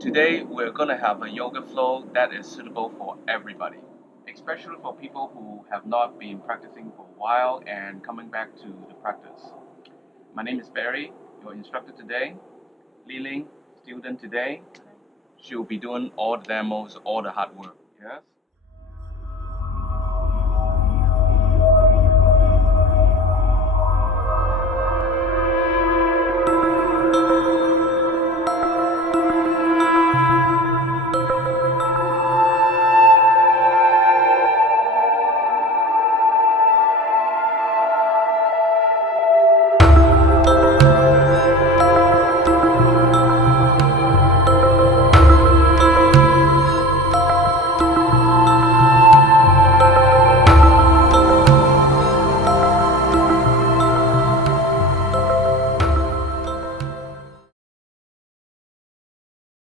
Today we're going to have a yoga flow that is suitable for everybody, especially for people who have not been practicing for a while and coming back to the practice. My name is Barry, your instructor today. Li Ling, student today. She'll be doing all the demos, all the hard work. Yes?